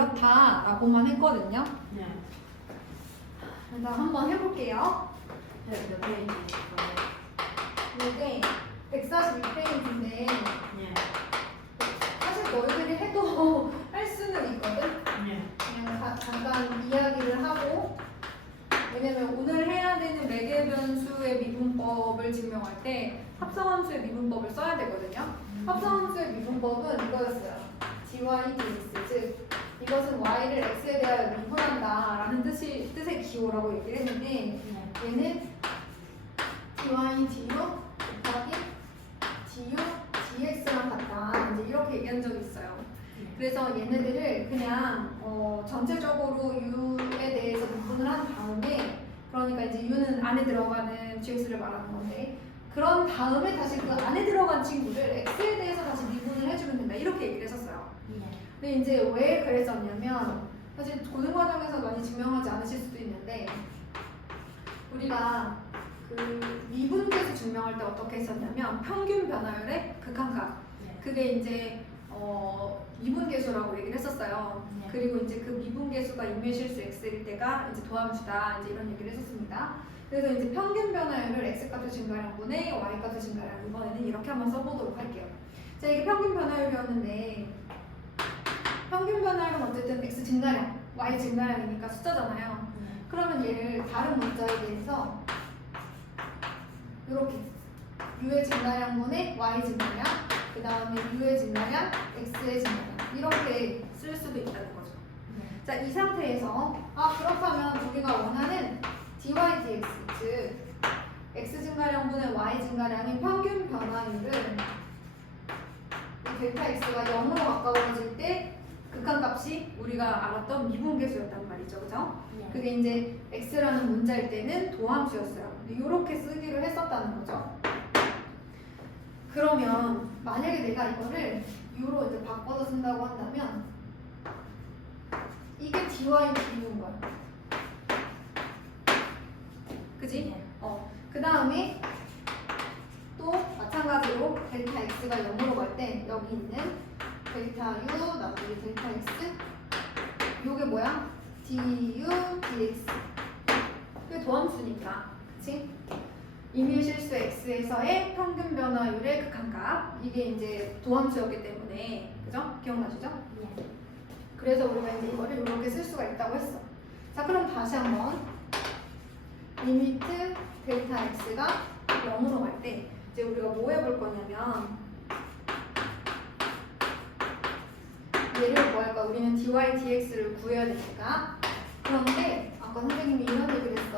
이렇다라고만 했거든요. 네. 일단 한번 해볼게요. 몇 페이지? 이게 142페이지인데 네. 사실 너희들이 해도 할 수는 있거든. 네. 그냥 잠깐 이야기를 하고, 왜냐면 오늘 해야 되는 매개 변수의 미분법을 증명할 때 합성함수의 미분법을 써야 되거든요. 합성함수의 미분법은 이거였어요. dy dx, 즉 이것은 y를 x에 대하여 미분한다라는 뜻의 기호라고 얘기를 했는데, 얘는 dy du 곱하기 du dx랑 같다, 이제 이렇게 얘기한 적이 있어요. 그래서 얘네들을 그냥 전체적으로 u에 대해서 미분을 한 다음에, 그러니까 이제 u는 안에 들어가는 gx를 말하는 건데, 그런 다음에 다시 그 안에 들어간 친구를 x에 대해서 다시 미분을 해주면 된다, 이렇게 얘기를 했었어요. 근데 이제 왜 그랬었냐면, 사실 고등과정에서 많이 증명하지 않으실 수도 있는데, 우리가 그 미분계수 증명할 때 어떻게 했었냐면 평균 변화율의 극한값, 그게 이제 미분계수라고 얘기를 했었어요. 그리고 이제 그 미분계수가 임의실수 x일 때가 이제 도함수다, 이제 이런 얘기를 했었습니다. 그래서 이제 평균 변화율을 x값의 증가량분의 y값의 증가량, 이번에는 이렇게 한번 써보도록 할게요. 자, 이게 평균 변화율이었는데, 평균 변화율은 어쨌든 x 증가량, y 증가량이니까 숫자잖아요. 그러면 얘를 다른 문자에 대해서 이렇게 u의 증가량분의 y 증가량, 그 다음에 u의 증가량, x의 증가량, 이렇게 쓸 수도 있다는 거죠. 자, 이 상태에서 그렇다면 우리가 원하는 dy dx, 즉 x 증가량분의 y 증가량의 평균 변화율은 이 델타 x가 0으로 가까워질 때 극한값이 우리가 알았던 미분계수였단 말이죠, 그죠? 그게 이제 x라는 문자일 때는 도함수였어요. 이렇게 쓰기로 했었다는 거죠. 그러면 만약에 내가 이거를 u로 이제 바꿔서 쓴다고 한다면 이게 dy du인 거야. 그지? 그 다음에 또 마찬가지로 델타 x가 0으로 갈 때 여기 있는 델타 u 나머지 델타 x, 요게 뭐야? du dx. 그게 도함수니까, 그치? 임의실수 x에서의 평균 변화율의 극한값, 이게 이제 도함수였기 때문에, 그죠? 기억나시죠? 그래서 우리가 이제 이거를 이렇게 쓸 수가 있다고 했어. 자, 그럼 다시 한번 리미트 델타 x가 0으로 갈 때 이제 우리가 뭐 해볼 거냐면, 얘를 뭐 할까? 우리는 dy dx를 구해야 되니까. 그런데 아까 선생님이 이런 얘기를 했어.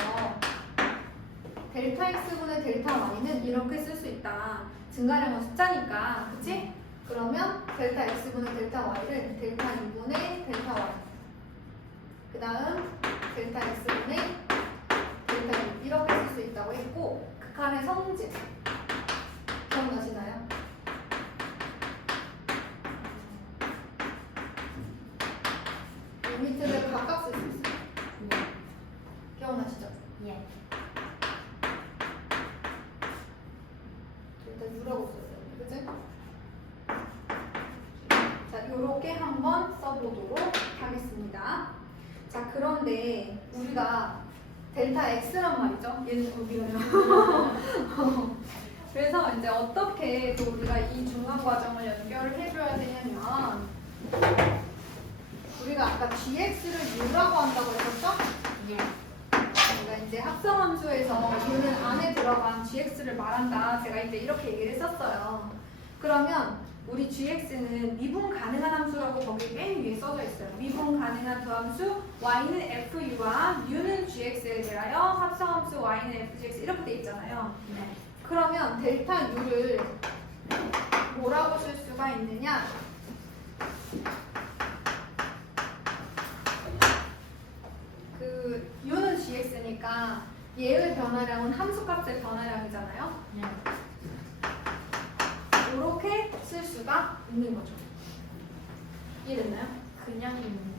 델타 x분의 델타 y는 이렇게 쓸 수 있다. 증가량은 숫자니까, 그치? 그러면 델타 x분의 델타 y를 델타 2분의 델타 y, 그 다음 델타 x분의 델타 2, 이렇게 쓸 수 있다고 했고, 극한의 성질 기억나시나요? 리미트를 각각 쓸 수 있어요. 기억나시죠? 예. 일단 U라고 써야 되는데, 그치? 자, 요렇게 한번 써보도록 하겠습니다. 자, 그런데 우리가 델타 X란 말이죠. 얘는 여기가요. 그래서 이제 어떻게 또 우리가 이 중간 과정을 연결을 해줘야 되냐면, 우리가 아까 gx를 u라고 한다고 했었죠? 그러니까 이제 합성함수에서 u는 안에 들어간 gx를 말한다, 제가 이제 이렇게 얘기를 했었어요. 그러면 우리 gx는 미분 가능한 함수라고 거기 맨 위에 써져 있어요. 미분 가능한 그 함수 y는 fu와 u는 gx에 대하여 합성함수 y는 fgx, 이렇게 돼 있잖아요. 그러면 델타 u를 뭐라고 쓸 수가 있느냐? 그 u는 gx니까 얘의 변화량은 함수값의 변화량이잖아요. 이렇게 쓸 수가 있는 거죠. 이해됐나요? 그냥 있는.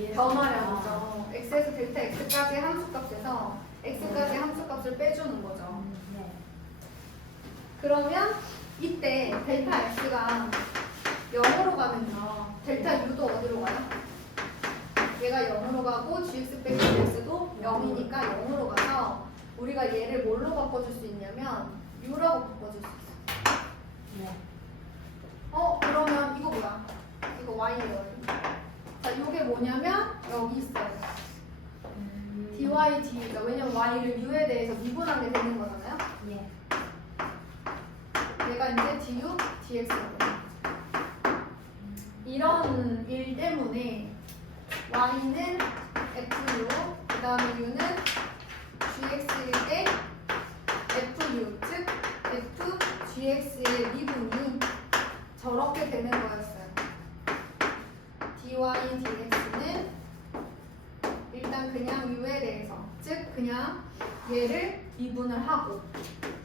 예. 변화량이죠. x에서 델타 x까지의 함수값에서 x까지의 함수값을 빼주는 거죠. 그러면 이때 델타 x가 0으로 가면요, 델타 u도 어디로 가요? 얘가 0으로 가고 gx 빼기 gx도 0이니까 0으로 가서 우리가 얘를 뭘로 바꿔줄 수 있냐면 u라고 바꿔줄 수 있어. 네. 그러면 이거 뭐야? 이거 y예요. 자, 이게 뭐냐면 여기 있어요. dy d가 왜냐면 y를 u에 대해서 미분하게 되는 거잖아요. 예. 얘가 이제 du dx거든요. 이런 일 때문에 y는 fu, 그 다음에 u는 gx일 때 fu, 즉 f gx의 미분이 저렇게 되는 거였어요. dy dx는 일단 그냥 u에 대해서, 즉 그냥 얘를 미분을 하고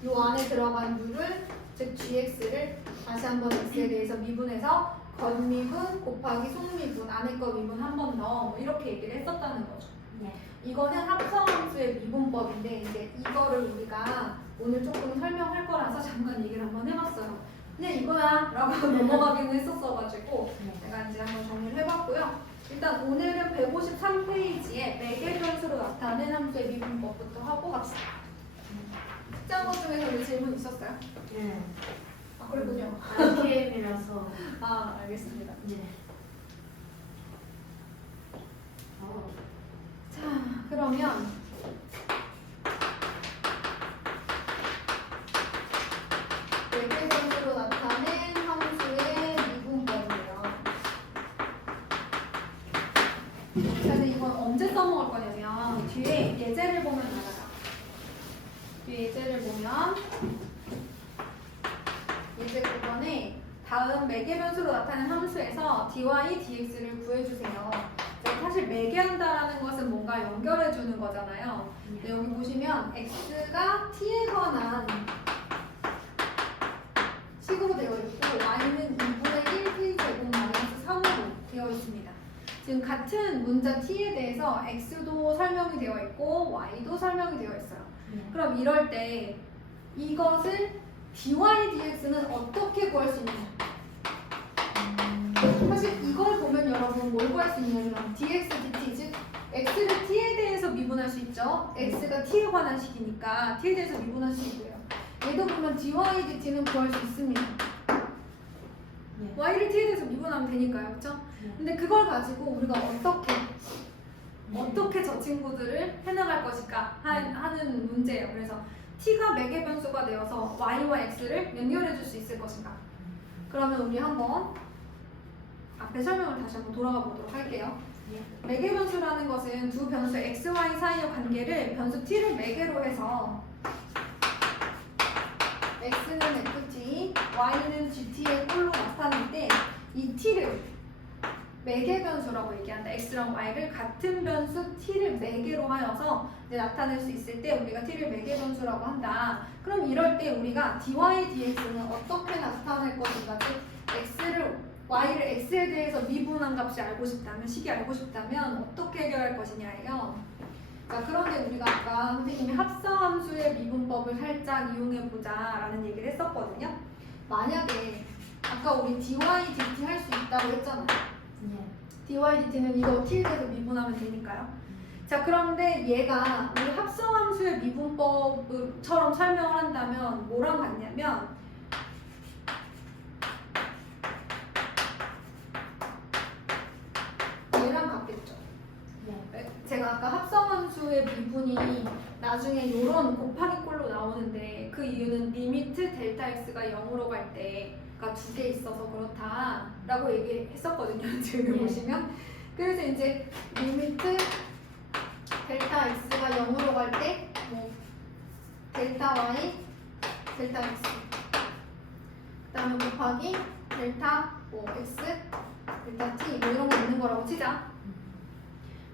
요 안에 들어간 u를, 즉 gx를 다시 한번 x에 대해서 미분해서 겉미분 곱하기 속미분, 안에 거 미분 한 번 더, 뭐 이렇게 얘기를 했었다는 거죠. 네. 이거는 합성함수의 미분법인데 이제 이거를 우리가 오늘 조금 설명할 거라서 잠깐 얘기를 한번 해봤어요. 그냥 이거야 라고 넘어가기는 했었어가지고 제가 이제 한번 정리를 해봤고요. 일단 오늘은 153페이지에 매개 변수로 나타낸 함수의 미분법부터 하고 갑시다. 특정 것 중에서 우리 질문 있었어요? 네. 아, 그랬군요. RPM이라서. 아, 알겠습니다. 네. 자, 그러면 매개 변수로 나타낸 함수의 미분법이에요. 그래서 이건 언제 써먹을 거냐면 뒤에 예제를 보면 알아요. 뒤에 예제를 보면 예제 9번에 다음 매개 변수로 나타낸 함수에서 dy, dx를 구해주세요. 사실 매개한다라는 것은 뭔가 연결해주는 거잖아요. 근데 여기 보시면 x가 t에 관한 식으로 되어 있고 y는 2분의 1 t 제곱 마이너스 3으로 되어 있습니다. 지금 같은 문자 t에 대해서 x도 설명이 되어 있고 y도 설명이 되어 있어요. 그럼 이럴 때 이것을 dy, dx는 어떻게 구할 수 있느냐? 사실 이걸 보면 여러분 뭘 구할 수 있냐면 dx, dt, 즉 x를 t에 대해서 미분할 수 있죠. x가 t에 관한 식이니까 t에 대해서 미분할 수 있고요. 얘도 보면 dy, dt는 구할 수 있습니다. y를 t에 대해서 미분하면 되니까요. 그렇죠? 근데 그걸 가지고 우리가 어떻게 저 친구들을 해나갈 것일까 하는 문제예요. 그래서 t가 매개 변수가 되어서 y와 x를 연결해 줄 수 있을 것인가. 그러면 우리 한번 앞에 설명을 다시 한번 돌아가 보도록 할게요. 매개 변수라는 것은 두 변수 x, y 사이의 관계를 변수 t를 매개로 해서 x는 ft, y는 gt의 꼴로 나타낼 때 이 t를 매개 변수라고 얘기한다. x랑 y를 같은 변수 t를 매개로 하여서 이제 나타낼 수 있을 때 우리가 t를 매개 변수라고 한다. 그럼 이럴 때 우리가 dy, dx는 어떻게 나타낼 것인가? 즉 y를 x에 대해서 미분한 값이 알고 싶다면, 식이 알고 싶다면 어떻게 해결할 것이냐예요. 자, 그런데 우리가 아까 선생님이 합성함수의 미분법을 살짝 이용해보자 라는 얘기를 했었거든요. 만약에 아까 우리 dy, dt 할 수 있다고 했잖아요. dy, dt는 이거 t에 대해서 미분하면 되니까요. 자, 그런데 얘가 우리 합성함수의 미분법처럼 설명을 한다면 뭐랑 같냐면 얘랑 같겠죠. 제가 아까 합성함수의 미분이 나중에 이런 곱하기 꼴로 나오는데 그 이유는 리미트 델타 x가 0으로 갈 때가 두 개 있어서 그렇다라고 얘기했었거든요. 지금 보시면. 그래서 이제 리미트 델타 x가 0으로 갈 때 뭐 델타 y, 델타 x 그 다음에 곱하기 델타 뭐 x, 델타 t 뭐 이런 거 있는 거라고 치자.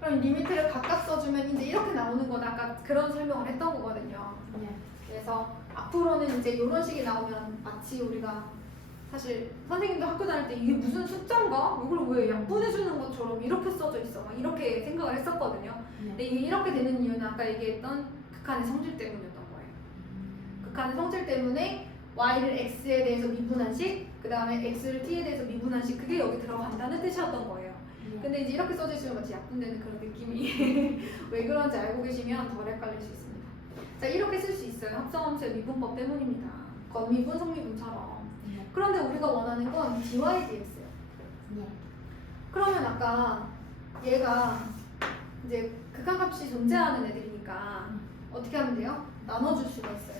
그럼 리미트를 각각 써주면 이제 이렇게 나오는 건 아까 그런 설명을 했던 거거든요. 그래서 앞으로는 이제 이런 식이 나오면 마치 우리가 사실 선생님도 학교 다닐 때 이게 무슨 숫자인가? 이걸 왜 약분해주는 것처럼 이렇게 써져 있어? 막 이렇게 생각을 했었거든요. 근데 이게 이렇게 되는 이유는 아까 얘기했던 극한의 성질 때문이었던 거예요. 극한의 성질 때문에 y를 x에 대해서 미분한 식, 그 다음에 x를 t에 대해서 미분한 식, 그게 여기 들어간다는 뜻이었던 거예요. 근데 이제 이렇게 써주시면 마치 약분되는 그런 느낌이 왜 그런지 알고 계시면 덜 헷갈릴 수 있습니다. 자, 이렇게 쓸 수 있어요. 합성함수의 미분법 때문입니다. 건미분, 성미분처럼. 네. 그런데 우리가 원하는 건 dy dx예요. 네. 그러면 아까 얘가 이제 극한값이 존재하는 애들이니까 어떻게 하면 돼요? 나눠줄 수가 있어요.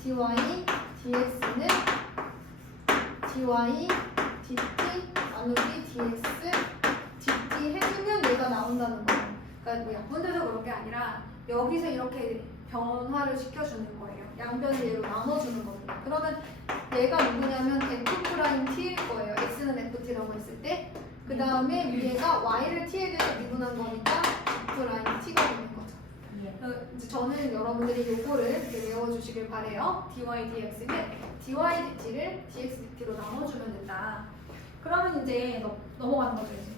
dy dx는 dy dt 나누기 dx dt 해주면 얘가 나온다는 거예요. 그러니까 뭐 약분돼서 그런 게 아니라 여기서 이렇게 변화를 시켜주는 거예요. 양변을 얘로 나눠주는 겁니다. 그러면 얘가 누구냐면 f''t일 거예요. x는 ft라고 했을 때. 그 다음에 위에가 y를 t에 대해서 미분한 거니까 f't가 되는 거죠. 예. 이제 저는 여러분들이 요거를 이렇게 외워주시길 바래요. dy dx는 dy dt를 dx dt로 나눠주면 된다. 그러면 이제 넘어가는 거죠. 이제.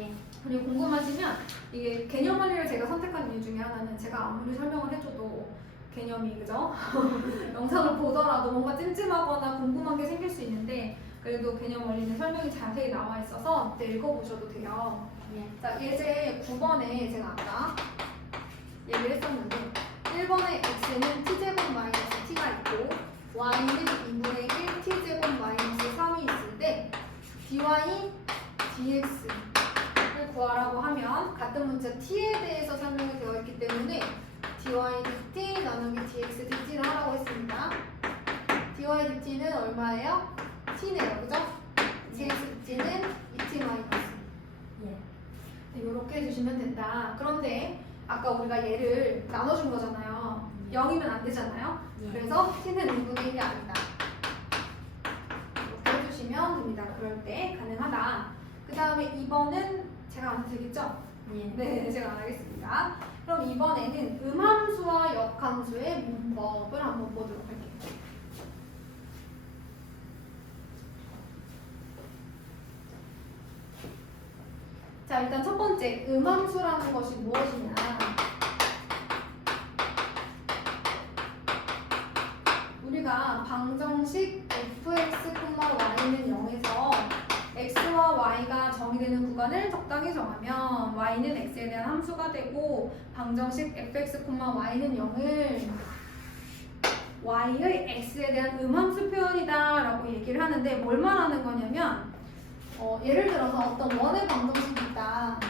예. 그리고 궁금하시면 이게 개념 원리를 제가 선택한 이유 중에 하나는 제가 아무리 설명을 해줘도 개념이 그죠? 영상을 보더라도 뭔가 찜찜하거나 궁금한 게 생길 수 있는데 그래도 개념 원리는 설명이 자세히 나와 있어서 그때 읽어보셔도 돼요. 예. 자, 예제 9번에 제가 아까 얘기를 했었는데 1번에 x는 t제곱 마이너스 t가 있고 y는 2분의 1 t제곱 마이너스 3이 있을 때 dy dx를 구하라고 하면 같은 문자 t에 대해서 설명이 되어 있기 때문에 dy dt 나누기 dx dt를 하라고 했습니다. dy dt는 얼마예요? t네요, 그죠? dx dt는 2t 마이너스. 예. 네, 이렇게 해주시면 된다. 그런데 아까 우리가 얘를 나눠준 거잖아요. 0이면 안 되잖아요. 예. 그래서 t는 2분의 1이 아니다. 이렇게 해주시면 됩니다. 그럴 때 가능하다. 그 다음에 2번은 제가 안 해도 되겠죠? 예. 네, 제가 안 하겠습니다. 그럼 이번에는 음함수와 역함수의 문법을 한번 보도록 할게요. 자, 일단 첫 번째, 음함수라는 것이 무엇이냐. 우리가 방정식 fx, y는 0에서 x와 y가 정의되는 구간을 적당히 정하면 y는 x에 대한 함수가 되고 방정식 fx, y는 0을 y의 x에 대한 음함수 표현이다 라고 얘기를 하는데 뭘 말하는 거냐면 예를 들어서 어떤 원의 방정식이 있다.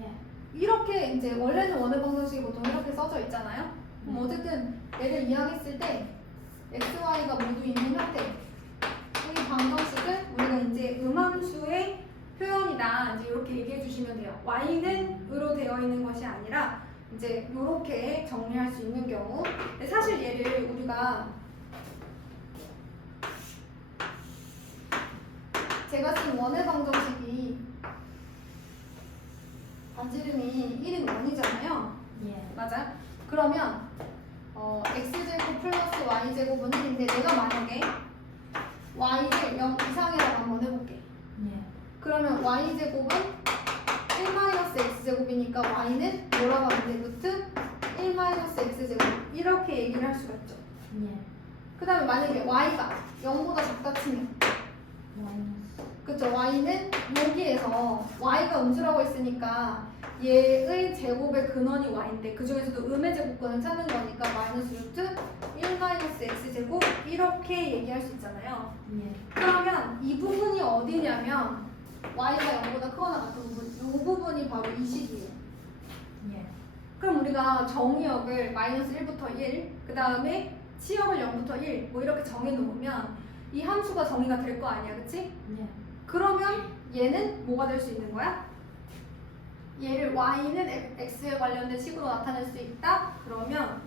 예. 이렇게 이제 원래는 원의 방정식이 보통 이렇게 써져 있잖아요. 그럼 어쨌든 얘를 이야기했을 때 x, y가 모두 있는 형태. 이 방정식은 우리가 이제 음함수의 표현이다. 이제 이렇게 얘기해 주시면 돼요. y는 으로 되어 있는 것이 아니라 이제 이렇게 정리할 수 있는 경우. 사실 얘를 우리가 제가 쓴 원의 방정식이 반지름이 1인 1이잖아요. 예. 맞아? 그러면 x제곱 플러스 y제곱은 1인데 내가 만약에 y를 0 이상이라고 한번 해볼게. 예. 그러면 y제곱은 1-x제곱이니까 y는 뭐라고 하면 돼? 루트 1-x제곱 이렇게 얘기를 할 수가 있죠. 예. 그 다음에 만약에 y가 0보다 작다 치면 마이너스. 그쵸? y는 여기에서 y가 음수라고 했으니까 얘의 제곱의 근원이 y인데 그 중에서도 음의 제곱근을 찾는 거니까 마이너스 루트 1-x제곱 이렇게 얘기할 수 있잖아요. 예. 그러면 이 부분이 어디냐면 y가 0보다 크거나 같은 부분 이 부분이 바로 이 식이에요. 예. 그럼 우리가 정의역을 마이너스 1부터 1, 그 다음에 치역을 0부터 1, 뭐 이렇게 정해 놓으면 이 함수가 정의가 될 거 아니야, 그치? 예. 그러면 얘는 뭐가 될 수 있는 거야? 얘를 y는 x에 관련된 식으로 나타낼 수 있다? 그러면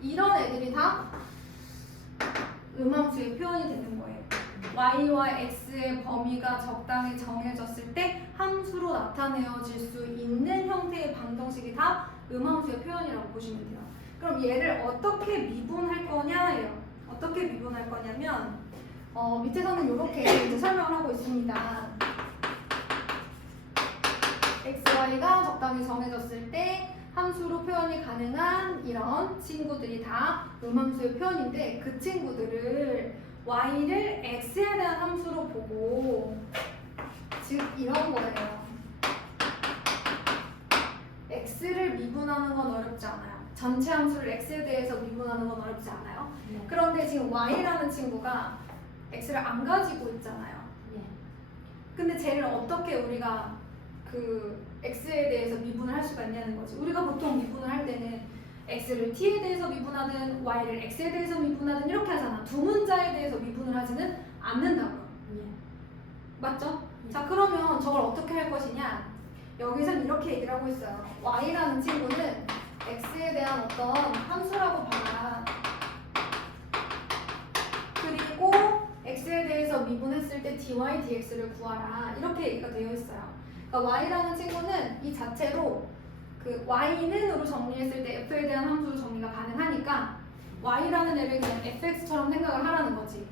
이런 애들이 다 음함수의 표현이 되는 거예요. y와 x의 범위가 적당히 정해졌을 때 함수로 나타내어질 수 있는 형태의 방정식이 다 음함수의 표현이라고 보시면 돼요. 그럼 얘를 어떻게 미분할 거냐예요. 어떻게 미분할 거냐면 밑에서는 이렇게 이제 설명을 하고 있습니다. x, y가 적당히 정해졌을 때 함수로 표현이 가능한 이런 친구들이 다 음함수의 표현인데 그 친구들을 y를 x에 대한 함수로 보고 즉 이런 거예요. x를 미분하는 건 어렵지 않아요. 전체 함수를 x에 대해서 미분하는 건 어렵지 않아요. 네. 그런데 지금 y라는 친구가 x를 안 가지고 있잖아요. 예. 근데 쟤를 어떻게 우리가 그 x에 대해서 미분을 할 수가 있냐는 거지. 우리가 보통 미분을 할 때는 x를 t에 대해서 미분하든 y를 x에 대해서 미분하든 이렇게 하잖아. 두 문자에 대해서 미분을 하지는 않는다고요. 예. 맞죠? 네. 자, 그러면 저걸 어떻게 할 것이냐? 여기선 이렇게 얘기를 하고 있어요. y라는 친구는 x에 대한 어떤 함수라고 봐라. 그리고 x에 대해서 미분했을 때 dy, dx를 구하라. 이렇게 얘기가 되어 있어요. 그러니까 y라는 친구는 이 자체로 그 y는으로 정리했을 때 f에 대한 함수로 정리가 가능하니까 y라는 애를 그냥 fx처럼 생각을 하라는 거지.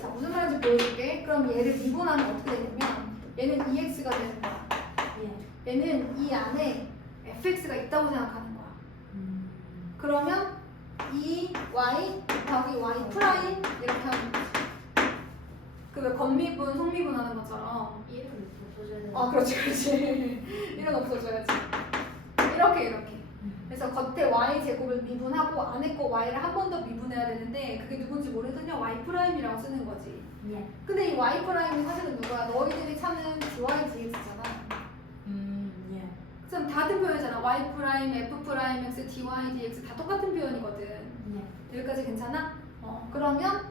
자, 무슨 말인지 보여줄게. 그럼 얘를 미분하면 어떻게 되냐면 얘는 2x가 되는 거야. 예. 얘는 이 안에 fx가 있다고 생각하는 거야. 그러면 2y 곱하기 y 프라임 이렇게 하는 거지. 그 왜 건미분, 성미분 하는 것처럼. 이름을 붙여줘야 되는 아, 그렇지, 그렇지. 이런 없어져야지. 이렇게. 그래서 겉에 y 제곱을 미분하고 안에 거 y를 한 번 더 미분해야 되는데 그게 누군지 모르겠냐 y 프라임이라고 쓰는 거지. 예. 근데 이 y 프라임이 사실은 누구야? 너희들이 찾는 dy dx잖아. 예. 그럼 다 같은 표현이잖아. y 프라임, f 프라임, x, dy dx 다 똑같은 표현이거든. 예. 여기까지 괜찮아? 그러면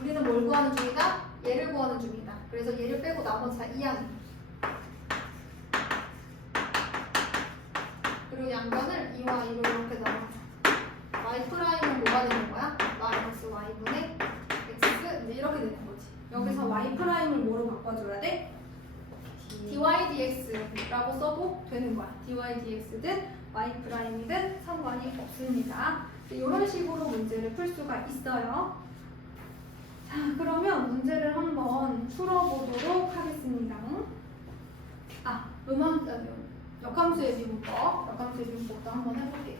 우리는 뭘 구하는 중이다? 얘를 구하는 중이다. 그래서 얘를 빼고 나머지 다 이항. 그리고 양변을 2와 2로 이렇게 넣어서 y 프라임은 뭐가 되는 거야? 마이너스 y분의 x 이제 이렇게 되는 거지. 여기서 y 프라임을 뭐로 바꿔줘야 돼? dy dx라고 써도 되는 거야. dy dx든 y 프라임이든 상관이 없습니다. 이런 식으로 문제를 풀 수가 있어요. 자, 그러면 문제를 한번 풀어보도록 하겠습니다. 역함수의 미분법도 한번 해볼게요.